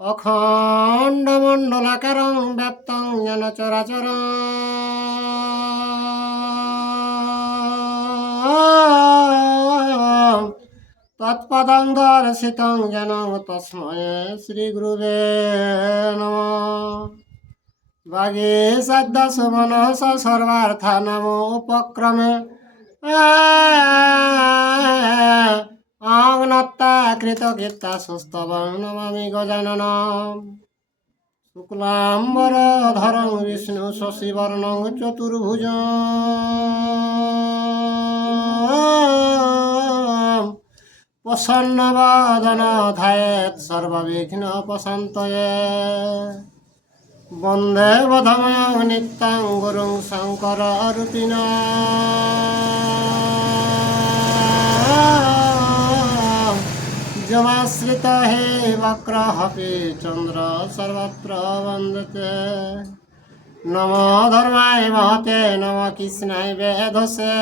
অখণ্ড মণ্ডলাকারং ব্যাপ্তং যেন চরাচর তৎপদং দর্শিতং যেন তস্মৈ শ্রী গুরুবে নমঃ। বাগে সাধ্য সুমনস সর্বার্থানাম উপক্রমে অগ্নত্তা কৃতকীর্তা সুস্তবং নমামি গজাননম। শুক্লাম্বরধরং বিষ্ণু শশিবর্ণং চতুর্ভুজং প্রসন্নবদন ধ্যায়েৎ সর্ববিঘ্নোপশান্তয়ে। বন্দে বধময়ং নিত্যং গুরুং শঙ্কররূপিণঃ। যমাশ্রিত হে বক্রহপি চন্দ্র সর্বত্র বন্দতে। নমো ধর্মায় মহতে নমো কৃষ্ণায় বেদসে।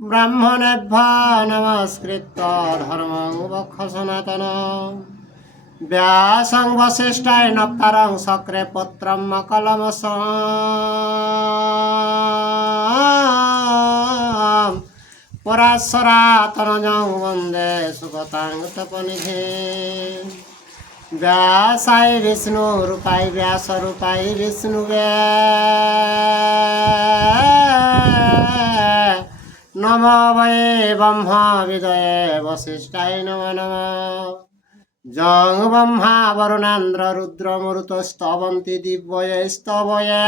ব্রাহ্মণেভ্য নমস্কৃত্য ধর্মং বক্ষ সনাতনম। ব্যাসং বশিষ্ঠায় নক্তারং শক্রে পুত্রম মকলমসং। পরাশরাতনজং বন্দে সুগতাং তপনিধিম। ব্যাসায় বিষ্ণু রূপায় ব্যাস রূপায় বিষ্ণুবে। নমো বৈ ব্রহ্ম বিদয়ে বশিষ্ঠায় নমো নমঃ। যং ব্রহ্মা বরুণেন্দ্র রুদ্র মরুত স্তবন্তি দিব্যয়ে স্তবয়ে।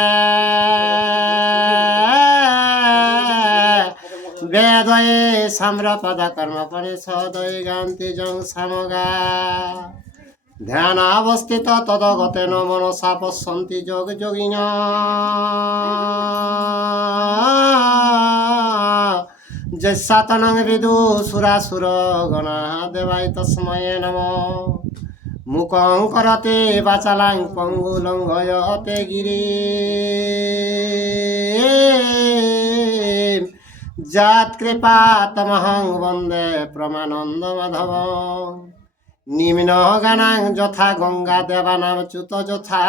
বেদয়ে সাম্রপদ কর্মপরিষদয়ে গান্তি যং সামগা। ধ্যানাবস্থিত তদগতেন মনসা পশ্যন্তি যোগ যোগিনঃ। যস্যাতনং বিদুসুরাসুরগণাঃ দেবায় তস্मै নমঃ। মুখং করতে বাচালাং পঙ্গুলঙ্ঘয়তে গিরিম। যৎকৃপাতমহং বন্দে প্রমানন্দ মাধবং। নিম্নগানাং যথা গঙ্গা দেবানাং চ্যুত যথা।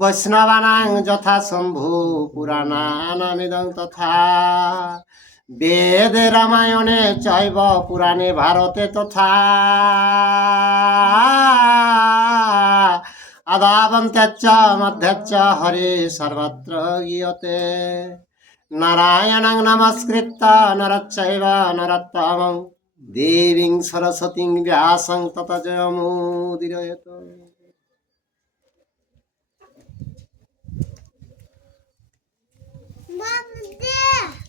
বৈষ্ণবানাং যথা শম্ভু পুরাণানামিদং তথা। বেদে রামায়ণে চৈব পুরাণে ভারতে তথা। আদাবন্ত্যচ্চ মধ্যচ্চ হরে সর্বত্র গীয়তে। নারায়ণং নমস্কৃত্য নরশ্চৈব নরোত্তমং দেবীং সরস্বতীং ব্যাসং ততো জয়মুদীরয়েৎ।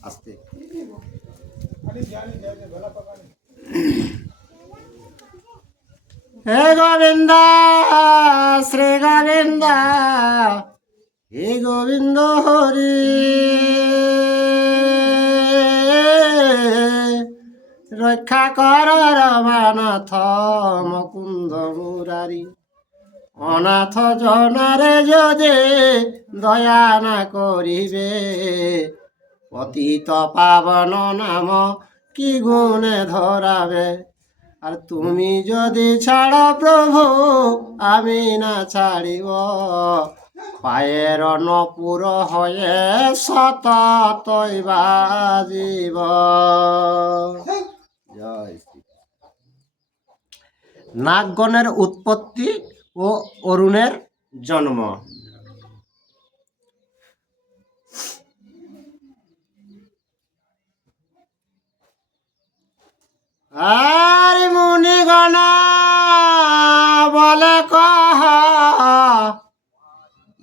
আস্তে হে গোবিন্দ শ্রী গোবিন্দ হে গোবিন্দ হরি। রক্ষা কর রমানাথ মুকুন্দ মুরারি। অনাথ জনারে যদি দয়া না করিবে। পতিত পাবন নাম কি গুণে ধরাবে। আর তুমি যদি ছাড়ো প্রভু আমি না ছাড়িব। পায়ের নপুর হয়ে সততই বাজিব। জয় শ্রী। নাগগণের উৎপত্তি ও অরুণের জন্ম। আর মুনিগণ বলে কহ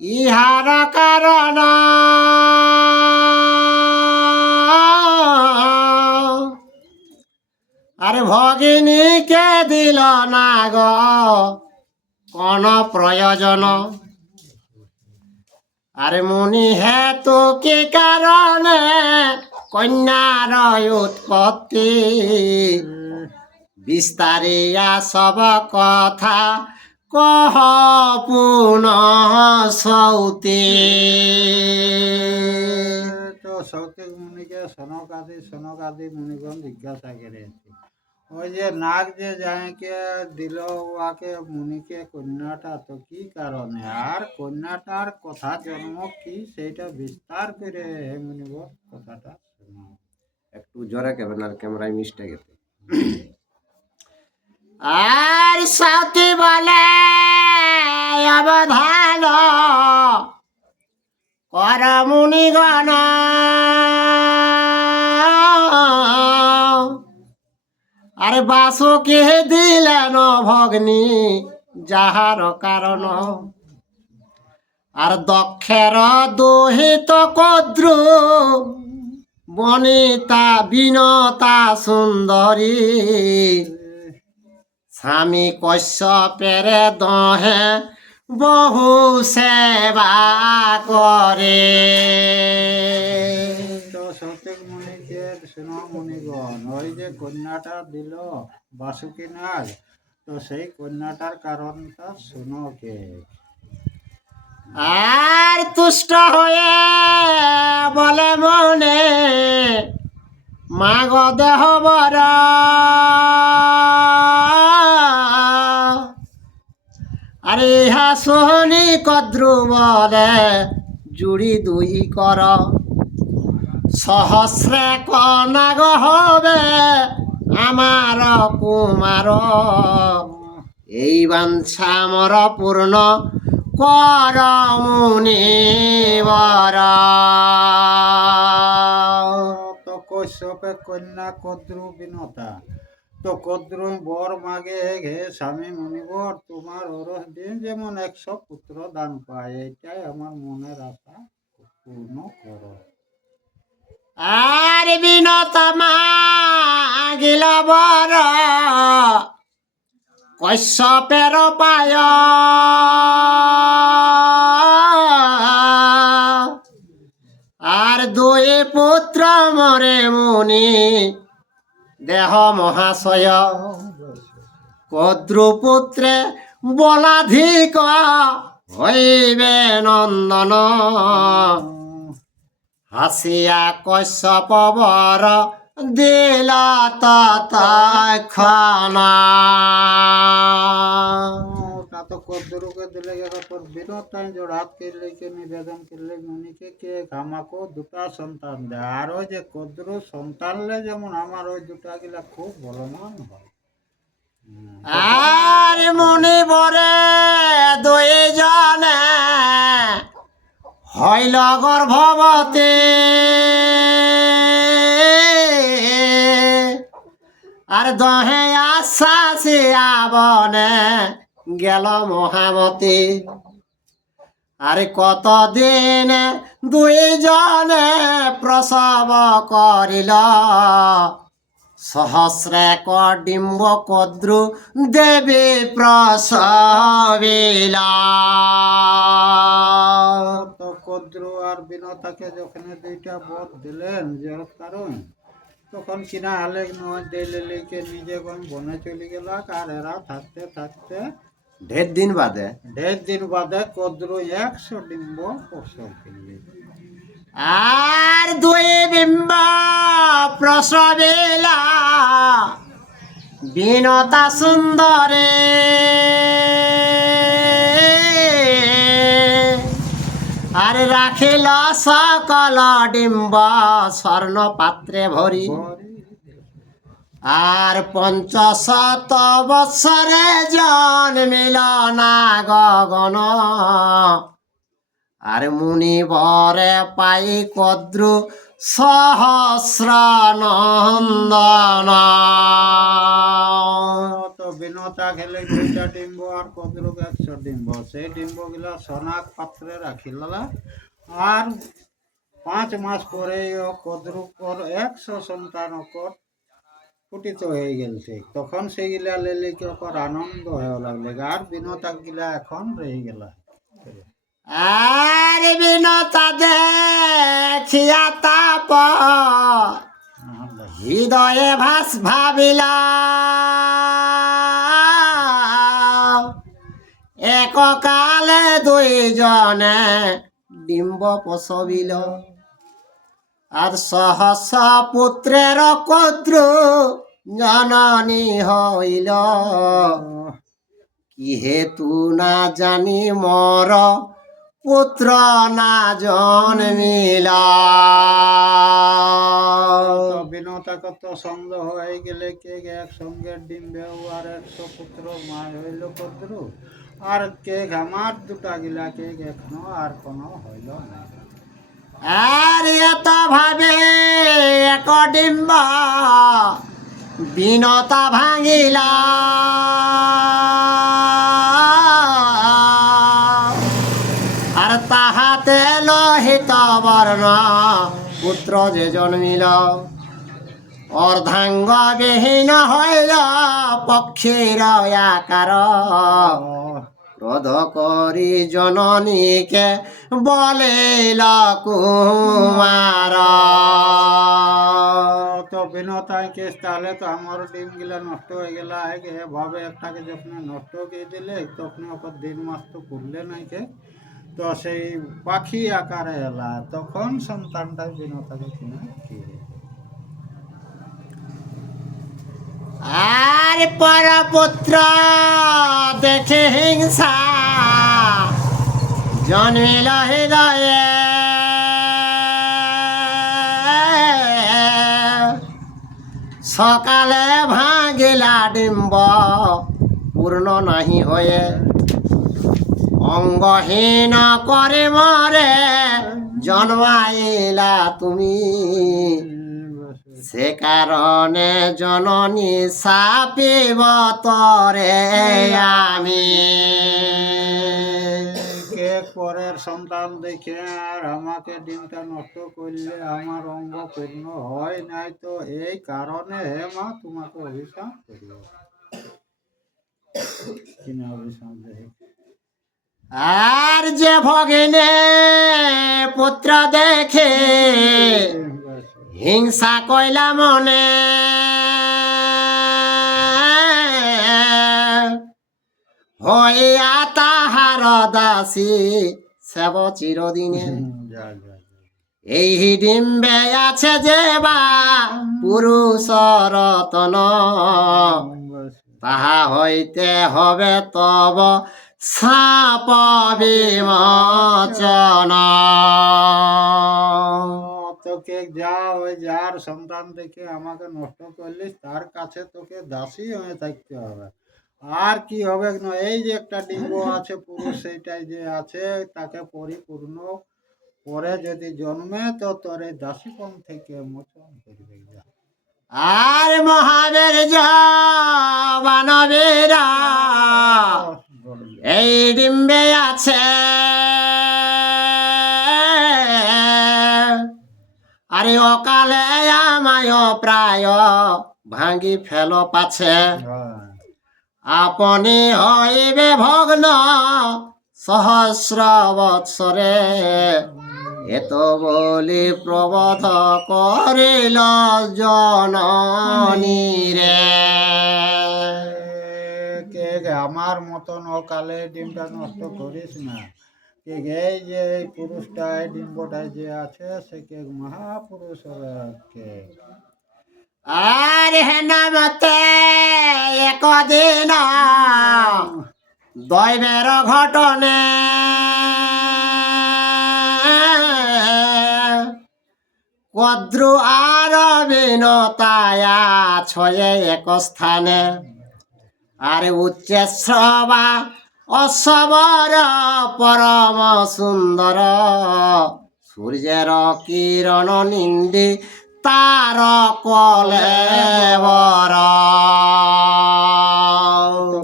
ইহার কারণ। আরে ভগিনীকে দিল না গো কোন প্রয়োজন। আরে মুনি হেতু কি কারণে কন্যার উৎপত্তি। বিস্তারিয়া সব কথা কহ পুনঃ সৌতে। তো সৌতিক মুনিকে সনক আদি মুনিগণ জিজ্ঞাসা করেছে, ওই যে নাগ যে যাইকে দিল ওয়াকে মুনিকে কন্যাটা, তো কি কারণে আর কন্যাটার কথা জন্ম কি সেইটা বিস্তার করে হে মুনিবর কথাটা শোনাও। একটু জোরে কেবেন, আর ক্যামেরায় মিস্টেক গেছে। আর সাথী বলে অবধান কর মুনিগণ, আরে বাসুকে দিলেন ভগ্নী যাহার কারণ, আর দক্ষের দোহিত কদ্রু বনিতা বিনতা সুন্দরী, স্বামী কশ্যপের দহে বহু সেবা করে। তো সৌতিক মুনিকে শোনো মুনিগণ, ওই যে কন্যাটা দিল বাসুকি নাগ, তো সেই কন্যাটার কারণটা শোনো কে। আর তুষ্ট হয়ে বলে মনে মাগ দেহ বর, আরে ইহা সোহনি কদ্রু বলে জুড়ি দুই কর, সহস্রে কনাগ হবে আমার কুমার, এই বাঞ্ছা মর পূর্ণ কর মুনিবর। তো কশ্যপের কন্যা কদ্রু বিনতা, তো কদ্রু বর মাগে হে স্বামী মুনিবর, তোমার ওরস দিন যেমন 100 পুত্র দান পায়, এটাই আমার মনের আশা পূর্ণ করো। আর বিনতা মাগিল বর কশ্যপের পায়, আর দুই পুত্র মরে মুনি দেহ মহাশয়, কদ্রুপুত্রে বলাধিক হইবে নন্দন, হাসিয়া কশ্যপ বর দিল তৎক্ষণ। তা তো কদ্রুকে দিলে গেল, তোর বিনতাই জোড়াত করলে কে নিবেদন করলে মুনিকে কে আমাকেও 2টা সন্তান দেয়, আর ওই যে কদ্রু সন্তানলে যেমন আমার ওই 2টা গিলা খুব বলমান হয়। আর মুনি বরে দুই জনে হইল গর্ভবতী, আর দহে আশ্বাসিয়া বনে গেল মহামতী, আরে কতদিন দুই জনে প্রসব করিল, সহস্রে ডিম্ব কদ্রু দেবী প্রসবিলা। তো কদ্রু আর বিনতাকে যখন 2টা বর দিলেন যে কারণ, তখন কিনা আলেক নয় দিলে লেকে নিজে কোন বনে চলে গেল, আর এরা থাকতে থাকতে 1.5 দিন বাদে 1.5 দিন বাদে কদ্রু 100 ডিম্ব প্রসব করলে। আর দুই বিম্ব প্রসবিলা বিনতা সুন্দরে, আর রাখিল সকল ডিম্ব স্বর্ণ পাত্রে ভরি, আর 500 বৎসরে জন্মিল না গগন, আর মুনি বরে পাই কদ্রু সহস্র নন্দন। তো বিনতা খেলে 2টা ডিম্ব আর কদ্রুক 100 ডিম্ব, সেই ডিম্ব গুলা সোনাক পাত্রে রাখিল, আর 5 মাস পরে কদ্রুক 100 সন্তান ফুটিত হয়ে গেছে, তখন সেইগুলা লেলে কি আনন্দ হয়ে লাগলে, আর বিনতা গিলা এখন রয়ে গেল। আর বিনতা দেখিয়া তাপ হৃদয়ে ভাবিলা এককালে দুইজনে ডিম্ব প্রসবিল আর সহস্র পুত্রের কদ্র জননী হইল কি হেতু না জানি মর পুত্র না জন্মিল। বিনতা কত সন্দেহ হয়ে গেলে কে একসঙ্গে ডিম্বে আর 100 পুত্র মা হইল কদ্র আর কে আমার দুটা গিলা কে এখনো আর কোনো হইল না। আর এত ভাবে এক ডিম্ব বিনতা ভাঙিলা আর তাহাতে লোহিত বর্ণ পুত্র যে জন্মিল অর্ধাঙ্গ বিহীন হইল পক্ষীর আকার ক্রোধ করি জননীকে বলিল কুমার। তো বিনতায় কেস তাহলে তো আমার ডিম গিলা নষ্ট হয়ে গেল এভাবে একটাকে যখন নষ্ট করে দিলে তখন ওকে দিন মাস তো করলে নাইকে তো সেই পাখি আকারে এলা তখন সন্তানটা বিনতাকে কিনা খেয়ে আর পরপুত্র দেখে হিংসা জন্মিল হৃদয়ে সকালে ভাঙিলা ডিম্ব পূর্ণ নাহি হয়ে অঙ্গহীন করে মরে জন্মাইলা তুমি সে কারণে জননী সাপিব তরে আমি। কে পরের সন্তান দেখে আর আমাকে ডিমটা নষ্ট করলে আমার অঙ্গ পূর্ণ হয় নাই তো এই কারণে হে মা তোমাকে অভিশাপ করিব কিনা অভিশাপ দেয়। আর যে ভগিনে পুত্র দেখে হিংসা কইলা মনে হইয়া তাহার দাসী সেব চিরদিনে এই ডিম্বে আছে যে বা পুরুষ রতন তাহা হইতে হবে তব সাপ বিমোচন। তোকে যা ওই যার সন্তান দেখে আমাকে নষ্ট করলিস তার কাছে তোকে দাসী হয়ে থাকতে হবে। আর কি হবে না এই যে একটা ডিম্ব আছে পুরুষ সেইটাই যে আছে তাকে পরিপূর্ণ পরে যদি জন্মে তো তোর এই দাসীপন থেকে মোচন করবে। আর মহাবীর জবানবীর এই ডিম্বে আছে আরে অকালে আমায় প্রায় ভাঙ্গি ফেল পাছে আপনি হইবে ভগ্ন সহস্র বৎসরে এত বলি প্রবোধ করিল জননী রে। কে আমার মতন অকালে ডিমটা নষ্ট করিস না কে এই যে এই পুরুষটা এই ডিম্বটায় যে আছে সে কে মহাপুরুষ হবে কে। আর হেনা মতে একদিন দৈবের ঘটনে কদ্রু আর বিনতায়া ছয়ে এক স্থানে আর উচ্চেশ্রবা অসবর পরম সুন্দর সূর্যের কিরণ নিন্দি তার কলেবর।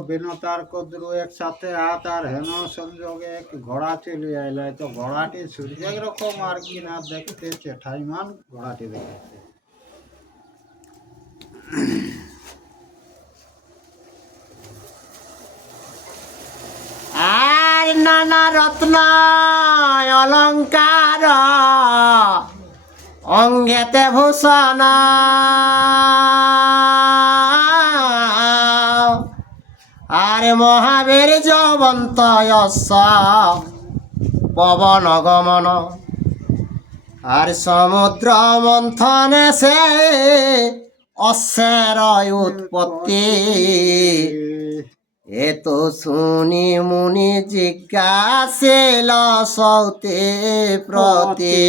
বিনতার কদ্রু একসাথে হাত আর হেন সংযোগে এক ঘোড়া চলে আইলে তো ঘোড়াটি সূর্যের রকম আর কি না দেখতে চেঠাইমান ঘোড়াটি দেখেছে। আর নানা রত্ন অলঙ্কার অঙ্গেতে ভূষণ আর মহাবীর যবন্ত পবন গমন আর সমুদ্র মন্থনে সে অশ্বের উৎপত্তি এ তো শুনি মুনি জিজ্ঞাসিল সৌতে প্রতি।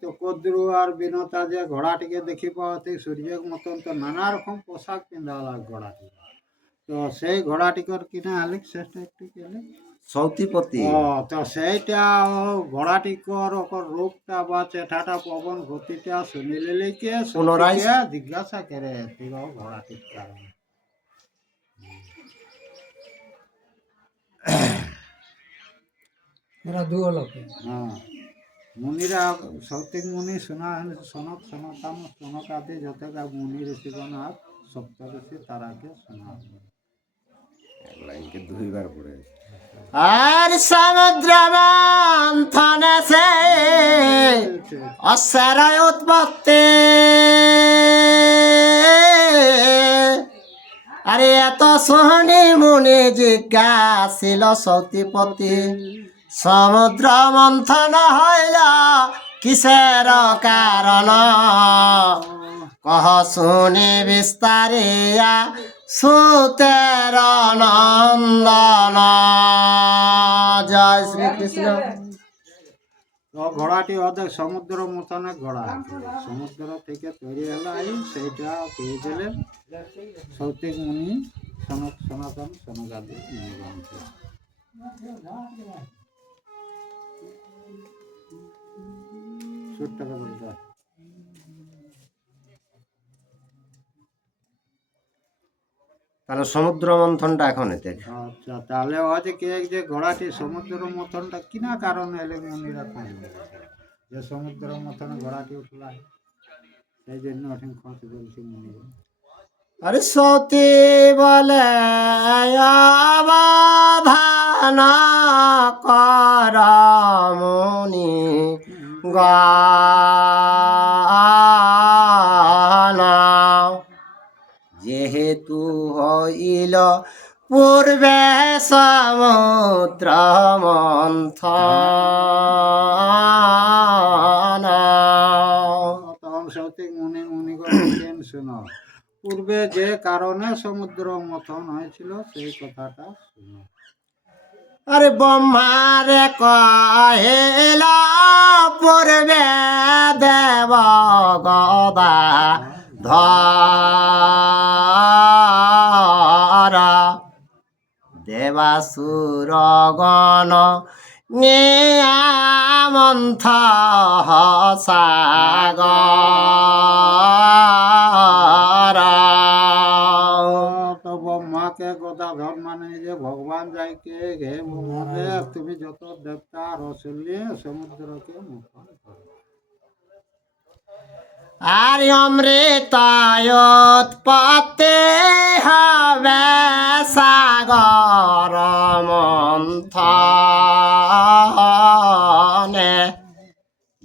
তো কদ্রু আর বিনতা যে ঘোড়াটিকে দেখি পাওয়াতে সূর্যের মতন তো নানা রকম পোশাক পিন্ধালা ঘোড়াটি, তো সেই ঘোড়াটিকর কিনা আলিক শেষটা একটু কেলে সৌতিপতি তো সেইটা ঘোড়াটিকর ওকর রূপটা বা চেঠাটা পবন গতিটা শুনিলে লিখে পুনরায় জিজ্ঞাসা করে তুই ঘোড়াটির কারণে। হ্যাঁ, মুনিরা সৌতিক মুনি সনক সনাতন সনক আদি যত মুনি ঋষিগণ আর সপ্ত ঋষি তারাকে শোনা। দুইবার পড়ে আর সমুদ্র মন্থনে সে অশ্বের উৎপত্তি আরে এত শুনি মুনি জিজ্ঞাসিল সৌতিপতি সমুদ্র মন্থন হইল কিসের কারণ কহ শুনি বিস্তারিয়া সুতের নন্দন। জয় শ্রীকৃষ্ণ। তো ঘোড়াটি ওদের সমুদ্র মতনের ঘোড়া, সমুদ্র থেকে তৈরি হলো সেইটা পেয়ে দিলেন সৌতিক মুনি সনক সনাতন সনকাদি মুনিগণকে। সুরটাকে বলতে তাহলে সমুদ্র মন্থনটা এখন এতে আচ্ছা, তাহলে ওই যে ঘোড়াটি সমুদ্র মথনটা কিনা কারণে এলে মুনিরা যে সমুদ্র মথনে ঘোড়াটি উঠলা সেই জন্য ওখানে খোঁজ বলছি মুনিরা। আরে সতী বলে অবধান কর মুনি গান যেহেতু হইল পূর্বে সমুদ্র মন্থন। তখন সৌতিক মুনিগণ শোনো, পূর্বে যে কারণে সমুদ্র মথন হয়েছিল সেই কথাটা শুনো। আরে ব্রহ্মারে কহিল পূর্বে দেব গদা ধরা দেবাসুরগণ নিয়ামন্থ সাগর। তো ব্রহ্মাকে গদাধর মানে যে ভগবান যাইকে হে ব্রহ্মে তুমি যত দেবতা রসুল্লি সমুদ্রকে মুখন করো। আর অমৃতায়োৎপত্তি হবে সাগর মন্থনে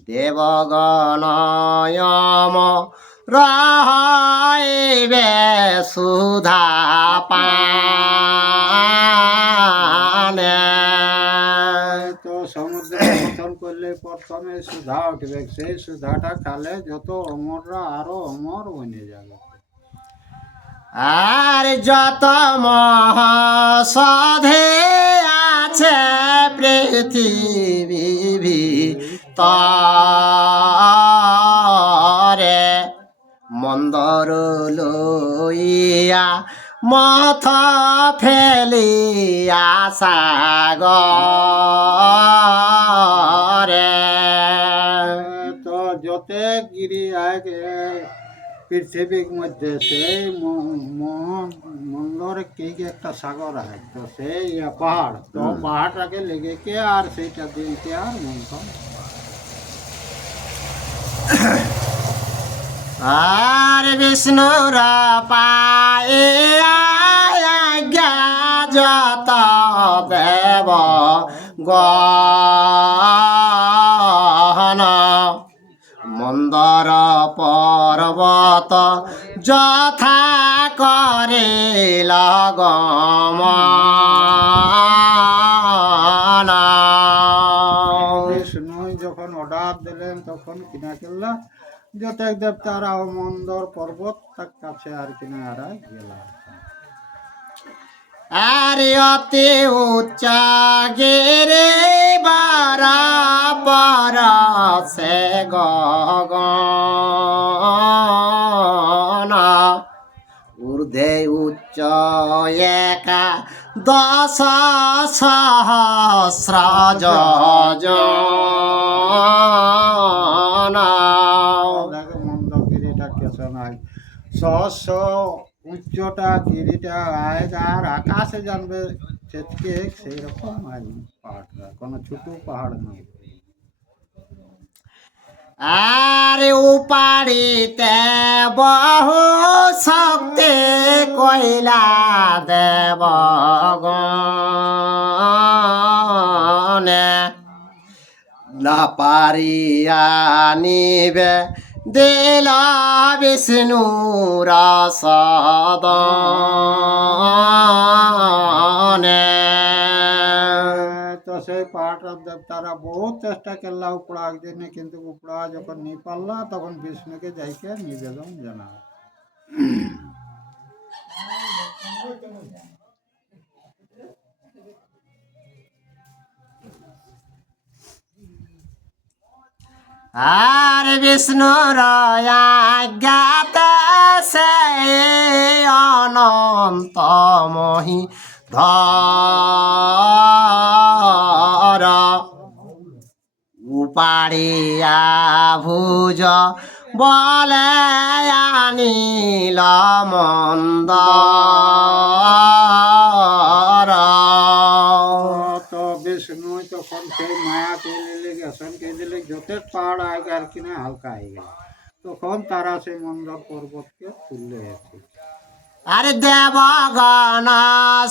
দেবগণয়ম রহিবে সুধা পানে। তো সমুদ্র মন্থন করলে প্রথমে সুধা উঠবে, সেই সুধাটা খালে যত অমররা আরো অমর বনে যাবে। আর যত মহাসাধে আছে পৃথিবী তরে মন্দর লইয়া মথ ফেলিয়া সাগরে। তো যতে গিরি আগে পৃথিবীর মধ্যে সেই মন্দর কি একটা সাগর আছে, তো সেই পাহাড়, তো পাহাড়টাকে লেগে কে আর সেইটা দিনকে আর মন্থন। আর বিষ্ণুরা পাইয়া যত দেব গহন মন্দর পর্বত যথা করে লগমনা। বিষ্ণু যখন অর্ডার দিলেন তখন কিনা করলা যত দেবতারা মন্দর পর্বত তার কাছে আর কিনা আর গেলা। আর অতি উচ্চ গিরি বরাবর সে গগন ঊর্ধ্বে উচ্চ একা 10 সহস্র যোজন। দেখো মন্দগিরিটা কেসে নাই, সহস্র উচ্চটা গিরিটা আয় আর আকাশে জানবে চেতকে সেই রকম পাহাড়টা, কোনো ছোট পাহাড় নয়। আর উপাড়িতে বহু শক্তি কইলা দেবগণে না পারিয়া নিবে দিল বিষ্ণুর সদনে। তো সেই পাহাড়টার দেবতারা বহুত চেষ্টা করলা উপড়ার জন্য, কিন্তু উপড়া যখন নি পারলা তখন বিষ্ণুকে যাইকে নিবেদন জানা। আর বিষ্ণুর আজ্ঞাতে সে অনন্ত মহি ধর উপাড়িয়া ভুজ বলে আনিল মন্দর। তো বিষ্ণু তখন সেই মায়াকে লিলে গেছেন কে দিলে যত পাহাড় আয় আর কিনা হালকা হয়ে গেল, তখন তারা সেই মন্দর পর্বতকে তুললে এসে। আরে দেবগণ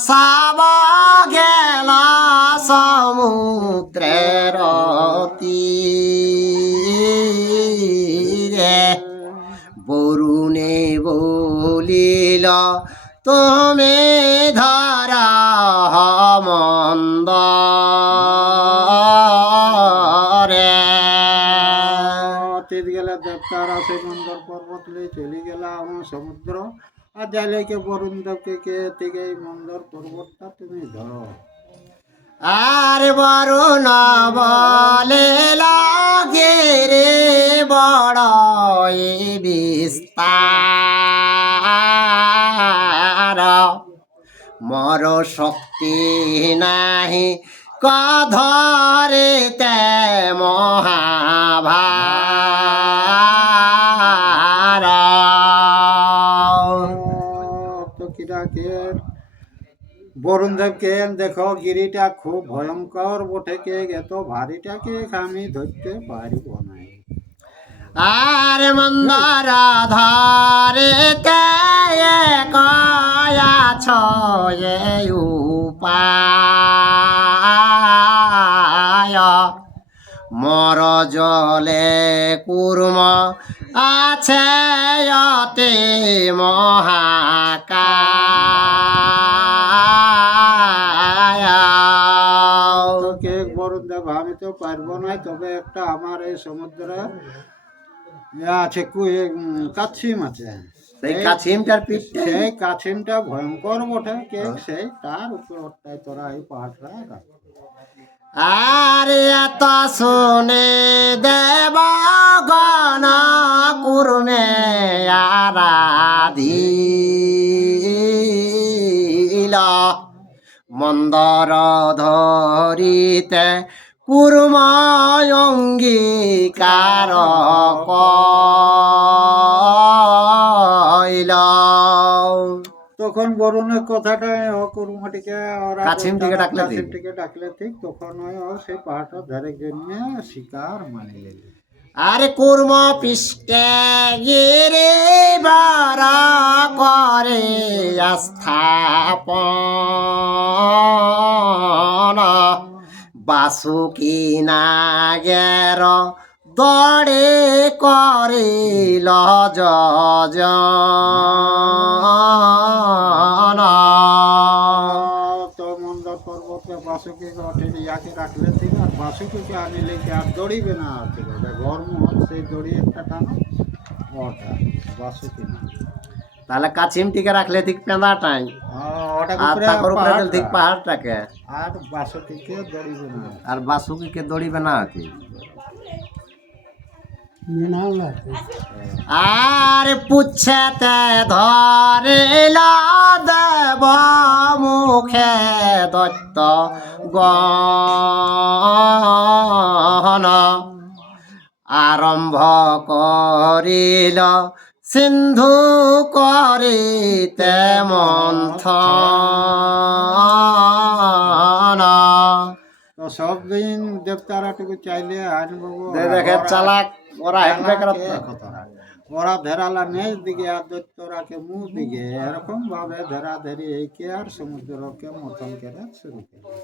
সব গেল সমুদ্রের তীরে বরুণে বলিল তুমি ধরা মন্দরে। অতীত গেলে দেবতারা সেই মন্দর পর্বত লিয়ে চলে গেল আমার সমুদ্র, আর যাইলে কে বরুণ দেবকে কে থেকে এই মন্দর পর্বতটা তুমি ধরো। আর বরুণ বলিল গিরি বড় বিস্তার মর শক্তি নাহি কধরিতে মহাভার। তো কিরা কে বরুণ দেবকে দেখো গিরিটা খুব ভয়ঙ্কর বটে, কে এত ভারীটাকে আমি ধরতে পারিব নাই। আর মন্দর ধরিতে কয়াছ উপায় মর জলে কুর্ম আছে অতি মহাকায়। তো কে বরুণ দেব আমি তো পারবো না, তবে একটা আমার এই সমুদ্রে আছে কাছিম আছে, সেই কাছিমটার পিঠে সেই কাছিমটা ভয়ঙ্কর বটে, কে সেই তার উপরটাই তোরা এই পাহাড়টা রাখ। আর এত শুনে দেবগণ কুর্মে আরাধিল মন্দর ধরিতে কুর্ম অঙ্গীকার কইল। তখন বরুণের কথাটা কুরুমাটিকে ওরা কাছিমটিকে ডাকলে ঠিক। কাছিমটিকে ডাকলে ঠিক, তখন ও সেই পাহাড়টা ধারের জন্য শিকার মানি নিল। আরে কুর্ম পৃষ্ঠে গিরি বার করে স্থাপন বাসুকি নাগের দড়ে করিল যোজনা। তো মন্দর পর্বতে বাসুকিকে ওঠে ইয়াকে রাখলে ঠিক আর বাসুকিকে আনিলে কি আর দড়িবে না আর ঠিক আছে গরম হল সেই দড়ি একটা টানো ওটা বাসুকি না তাহলে কাছিমটিকে রাখলে ঠিক পেঁদাটাই, ওটাকে আর উপরে তারপর উপরে দিলে ঠিক পাহাড়টা। পাহাড়টাকে, আর বাসুকিকে দড়িবে না আর বাসুকিকে দড়িবে না কি। আর পুচ্ছেতে ধরিল দেব মুখে দৈত্য গণ, আরম্ভ করিল সিন্ধু করিতে মন্থন। তো সব দিন দেবতারাটুকু চাইলে আনবো দেখে চালাক ওরা হেঁটবে ওরা ধেরালা নেজ দিকে আর দৈত্যরাকে মুখ দিকে এরকম ভাবে ধেরা ধরি একে আর সমুদ্রকে মতন করে শুরু করে।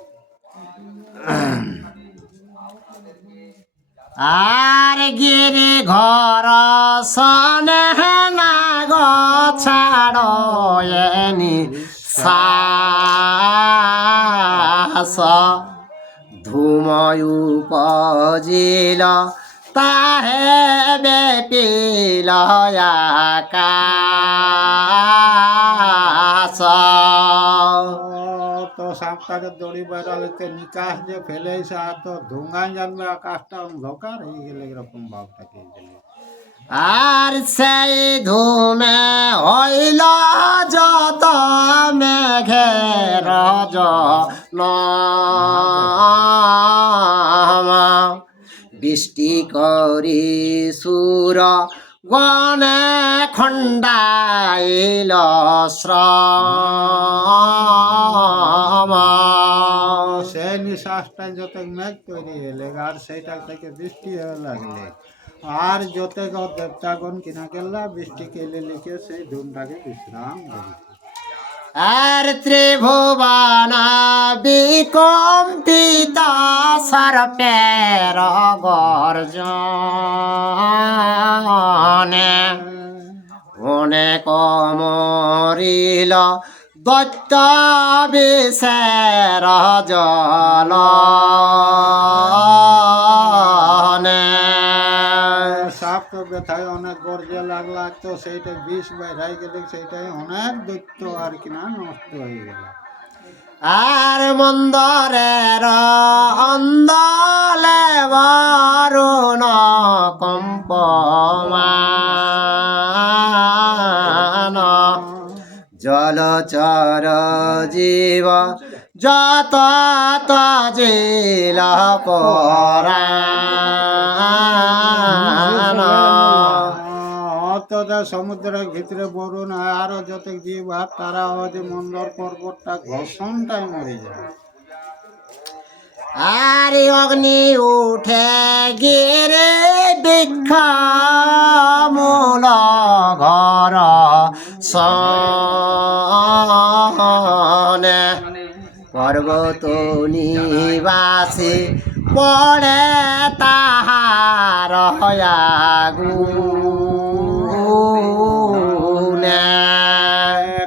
আর গিরি ঘর সনে না গছাড়ি শ্বাস, ধূময়ু পজিল তাহে বেপিল আকাশ। তো সাপটাকে দড়ি বেড়ালে নিকাশ যে ফেলেছে আর তো ধুঙ্গাই জানবে আকাশটা অন্ধকার হয়ে গেলে এরকম ভাবটাকে আর সেই ধুমে হইল যত মেঘের জনমা, বৃষ্টি করি সুর গণে খণ্ডাইল শ্রমা। সেই নিঃশ্বাসটা যত মেঘ তৈরি হলে আর সেইটা থেকে বৃষ্টি হয়ে লাগলে আর যত দেবতাগণ কিনা গেলা বৃষ্টি কেলে লিখে সেই ধুমটাকে বিশ্রাম দেবে। আর ত্রিভুবন বিকম্পিত সর্পের গর্জনে, অনেক মরিল দৈত্য বিষের জলনে। সাপ তো ব্যথায় অনেক গর্জে লাগলা তো সেইটা বিষ বেড়াই গেলে সেইটাই অনেক দৈত্য আর কিনা নষ্ট হয়ে গেল। আর মন্দরের অন্দলে বরুণ কম্পমান, জলচর জীব যত তজিল পরাণ। তো সমুদ্রের ভিতরে বরুণ আরো যত জীব আর তারা যে মন্দর পর্বতটা ঘর্ষণটাই মরে যায়। আর অগ্নি উঠে গিরে বৃক্ষ মূল ঘর সনে, পর্বত নিবাসী পড়ে তাহার আগুনে।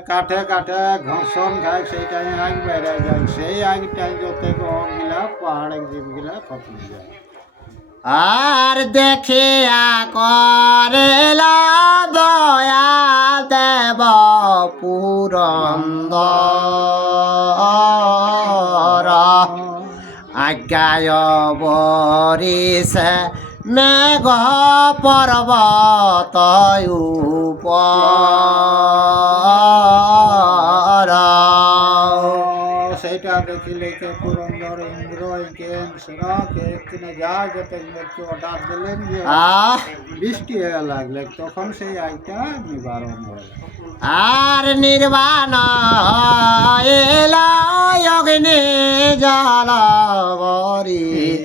কাঠে কাঠে ঘর্ষণ খায় সেইটাই আগ বেড়ে যায় সেই আগটাই যত গিলা পাহাড়ের জীবগুলা খতম যায়। আর দেখিয়া করেলা দয়া দেব পুরন্দর, আজ্ঞায় বরিছে মেঘ পর্বত উপর। সেইটা দেখিলে কে পুরন্দর ইন্দ্র কে কিনে যা যত লোককে অর্ডার দিলেন যে বৃষ্টি হয়ে লাগলে তখন সেই আগটা নিবারণ হল। আর নির্বাণ এলা অগ্নি জল বরিশনে,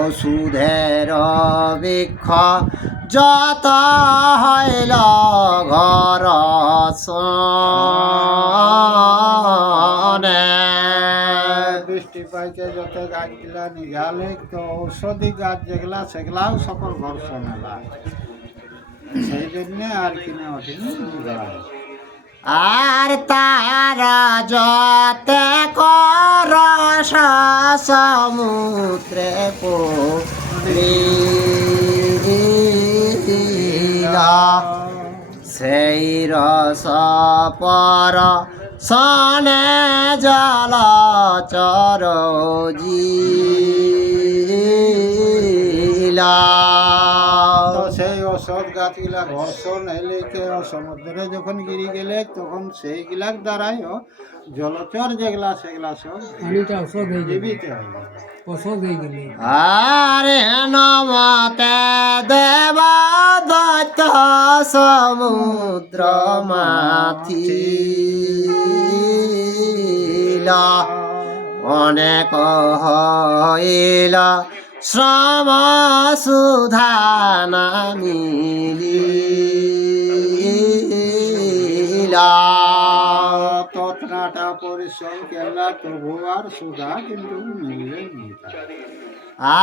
ওষুধের বৃক্ষ যত হইল ঘর সনে। বৃষ্টি পাই সবাইকে যত গাছগুলা নিঘালে তো ঔষধি গাছ যেগুলা সেগুলাও সকল ঘর্ষণ এলা সেই জন্যে আর কিনে ওঠেনি নিঘাল। আর তারা যতে কর সমুদ্রে পড়িলা সেই রস পর সনে জলচর জিলা। তো সেই ঔষধ গাছগুলা ঘর্ষণ এলে সমুদ্রে যখন গিরি গেলে তখন সেইগুলার দ্বারাই জলচর যেগুলা সেগুলা সব জীবিত হয়ে গেল। আর নমতে দেব দৈত্য সমুদ্র মাথিলা অনেক হইল শ্রম সুধা নামিলা। তৎনাটা পরিশ্রম কেলা তবু আর সুধা কিন্তু মিললে নিতা।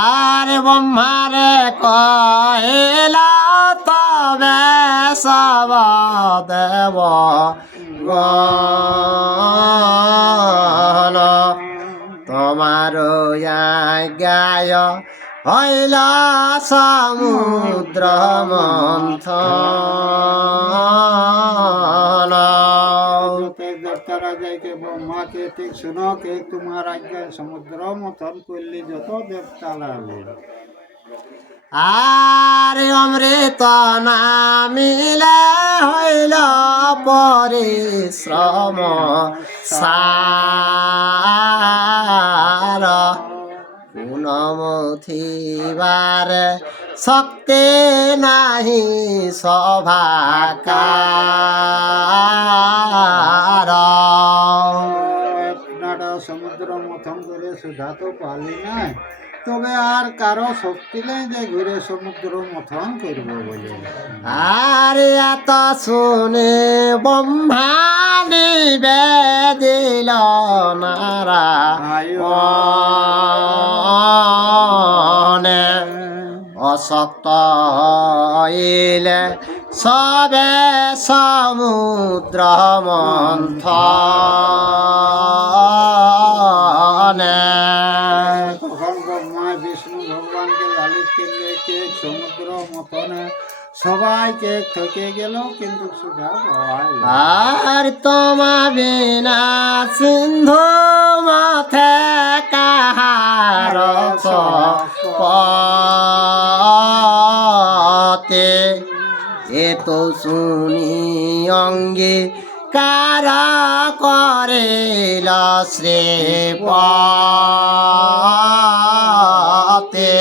আর ব্রহ্মারে কহিলা তবে সব দেব গণ তোমার গায় হইল সমুদ্র মন্থন। দেবতারা যাইকে ব্রহ্মাকে ঠিক শুনো কে তোমার আজ্ঞায় সমুদ্র মথন করলি যত দেবতারা আর অমৃত নামিলে হইল পরিশ্রম সার পুনমথিবার শক্তি নাহি সভাকার। সমুদ্র মথন করে সুধা তো পালি নাই, তবে আর কারো শক্তি নেই যে ঘুরে সমুদ্র মথন করব বলে। আর এত শুনে ব্রহ্মা নিবেদিল নারায়ণে অশক্ত হইলে সবে সমুদ্র মন্থনে। তখন ব্রহ্মা বিষ্ণু ভগবানকে লালিত করলে কে সমুদ্র মথনে সবাইকে ঠকে গেল, কিন্তু সুধা পাওয়া গেল। আর তোমা বিনা সিন্ধু মাথে কাহার পতে এ তো শুনি অঙ্গে কারা করেল শ্রীপতে।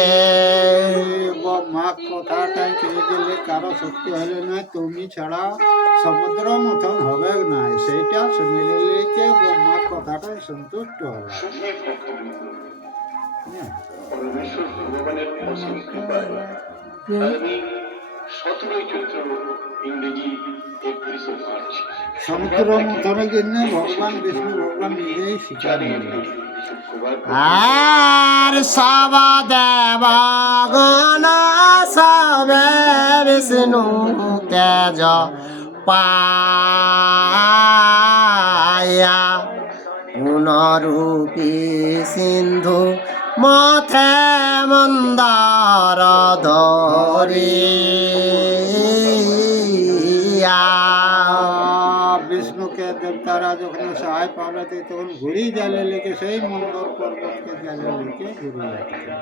ব্রহ্মা কথাটাই কে দিলে কারো শক্তি হলে না, তুমি ছাড়া সমুদ্র মথন হবে না, সেইটা শুনে নিলে কে ব্রহ্মা কথাটাই সন্তুষ্ট হবে। সমুদ্র মথনের জন্য ভগবান বিষ্ণু ভগবান নিজেই স্বীকার করলেন। আর সব দেব গণ সবে বিষ্ণু তেজ পায়া পুনরূপী সিন্ধু মথে মন্দার ধরিয়া। বিষ্ণুকে দেবতারা যখন সহায় পাবে তখন ঘুরি জালে লেগে সেই মন্দর পর্বতকে জালে লেগে ঘুরে যাচ্ছে।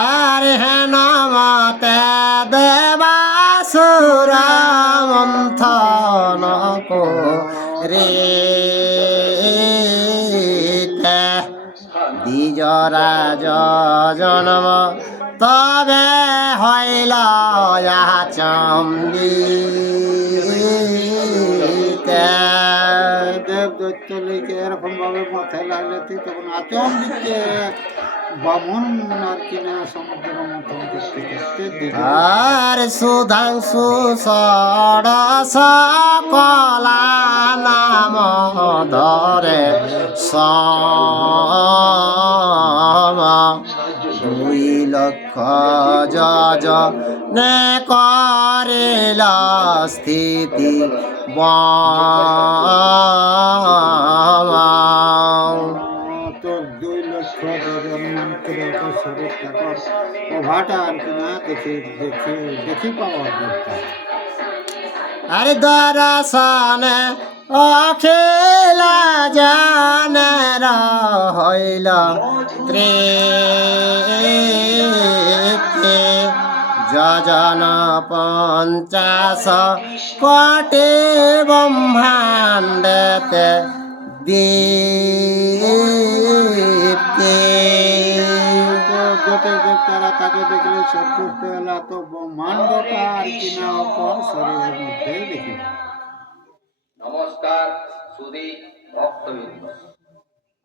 আর হেন মতে দেবাসুর মন্থন রে দ্বিজরাজ জন্ম তবে হইল চম্বিতে। দেব দৈত্য লিখে এরকম ভাবে মাথায় লাগলে তখন আচম্বিতে বামন আর কিনা সমুদ্র মন্থন করতে করতে দিল। আর সুধাংশু ষড়শ কলা নাম ধরে সম 2 লক্ষ যজনে করিল স্থিতি তোর 2 লক্ষ যোজন মন্ত্রের স্বরূপ ঠাকুর প্রভাটা আর কিনা দেখি পাওয়ার দরকার। আরে দর্শনে অখিলা জানের হইল তৃপ্তি যজন 50 কোটি ব্রহ্মাণ্ডতে দীপ্তি। যত দেবতারা তাকে দেখলে সন্তুষ্ট হলা, তো ব্রহ্মাণ্ডটা আর কিনা অপর শরীরের মধ্যেই দেখিল। নমস্কার সুধী ভক্তবৃন্দ,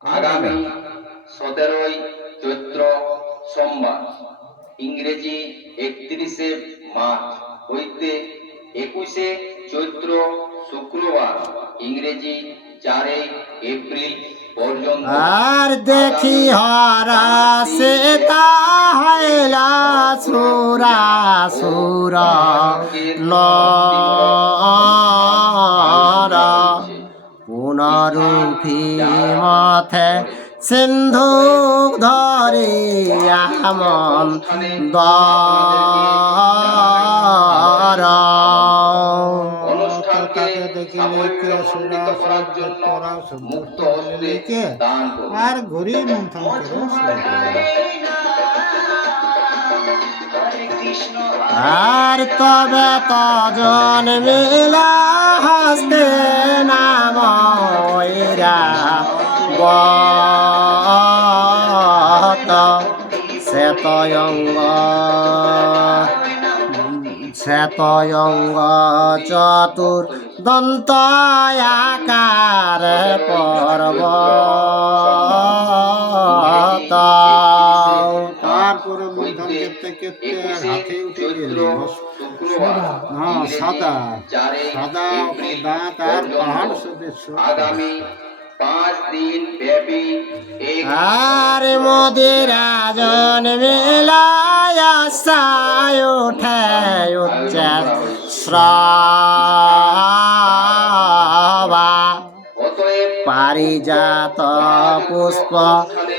আগামী 17ই চৈত্র সোমবার, ইংরেজি 31শে মার্চ হইতে 21শে চৈত্র শুক্রবার, ইংরেজি 4 এপ্রিল পর্যন্ত আর দেখি হরা সীতা হইলা সুরাসুর নর পুনরূপী মথে সিন্ধু ধরিয়া মন্দর তাকে দেখিলে কে সুরা সব দৈত্যরা সন্তুষ্ট হইলে কে আর ঘুরি মন্থন করে শুরু করল। আর তবে তজন মিলা হস্তে নাম ওইরা বত শ্বেতয়ঙ্গ চতুর দন্ত আকার পর্বত। তারপরে মন্থন করতে করতে হাতে উঠে গেল সাদা সাদা দাঁত আর পাহাড় সদৃশ্য। আগামী 5 দিন ব্যাপী এক আর মদিরাজন মিলায় উঠে উচ্চ শ্রাবা অতএব পারিজাত পুষ্প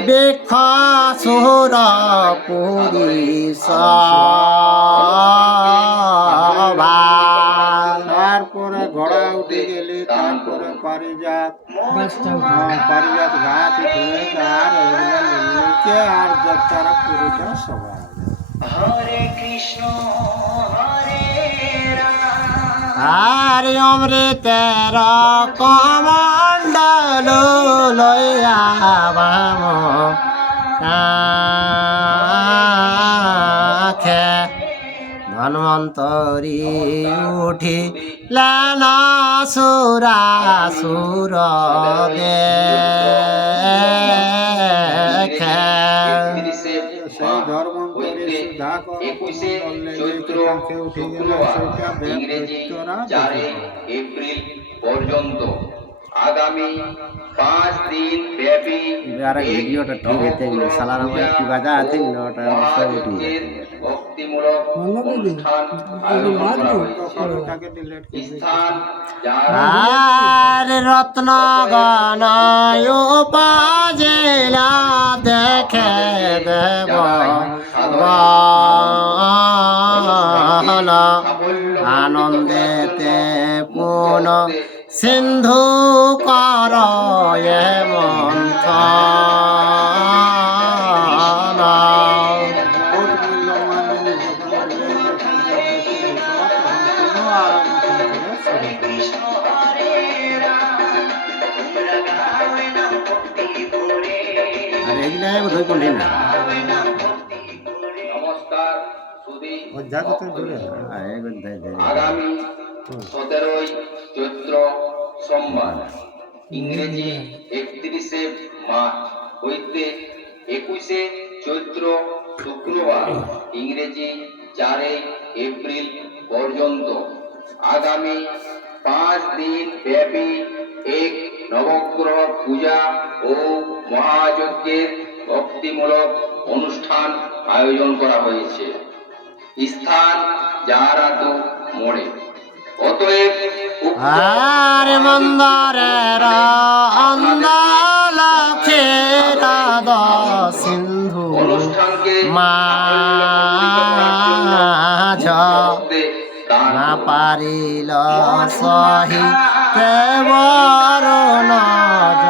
বৃক্ষ সুর পুরী সভা। তারপরে ঘোড়া উঠে গেলে তারপরে পারিজাত পারিজাত গাছ উঠলে আর এগুলো আর যাত্রা পুরীটা সবাই। হরে কৃষ্ণ হরে আর অমৃতের কমণ্ডল লইয়া বাম কাখে ধন্বন্তরী উঠি লানা সুরাসুর দেখে। সেই ধর্মান্তরে সুধা কাছে উঠে গেল সেটা ব্যক্তিরা 4 এপ্রিল পর্যন্ত আগামী 5 দিন ব্যাপী ভিডিওটা ঠিক হতে গেল সালার আমার একটু বাজা আছে ওটা সব উঠে ভক্তিমূলক অনুষ্ঠান আয়োজন করা হয়েছে। তাকে ডিলিট করে স্থান আর রত্নগণ উপাজেলা দেখে দেব আনন্দেতে পুন সিন্ধু কর মন্থন। বহুত মূল্যবান জিনিস যখন দিলেন, যখন দেখতে দেখো, তখন পুনঃ আরম্ভ করে শুরু করো। আর এগুলাই বোধহয় কোনটি না নমস্কার সুধী অধ্যাগত দূরে আগামী 17ই চৈত্র সোমবার, ইংরেজি 31শে মার্চ হইতে 21শে চৈত্র শুক্রবার ইংরেজি 4 এপ্রিল পর্যন্ত আগামী 5 দিন ব্যাপী এক নবগ্রহ পূজা ও মহাযজ্ঞের ভক্তিমূলক অনুষ্ঠান আয়োজন করা হয়েছে। স্থান জাহারাতু মোড়ে। অতএব উক্ত আর মন্দারের অন্ধলক্ষের সিন্ধু অনুষ্ঠানকে মাঝ না পারিল সহি কেবর নজ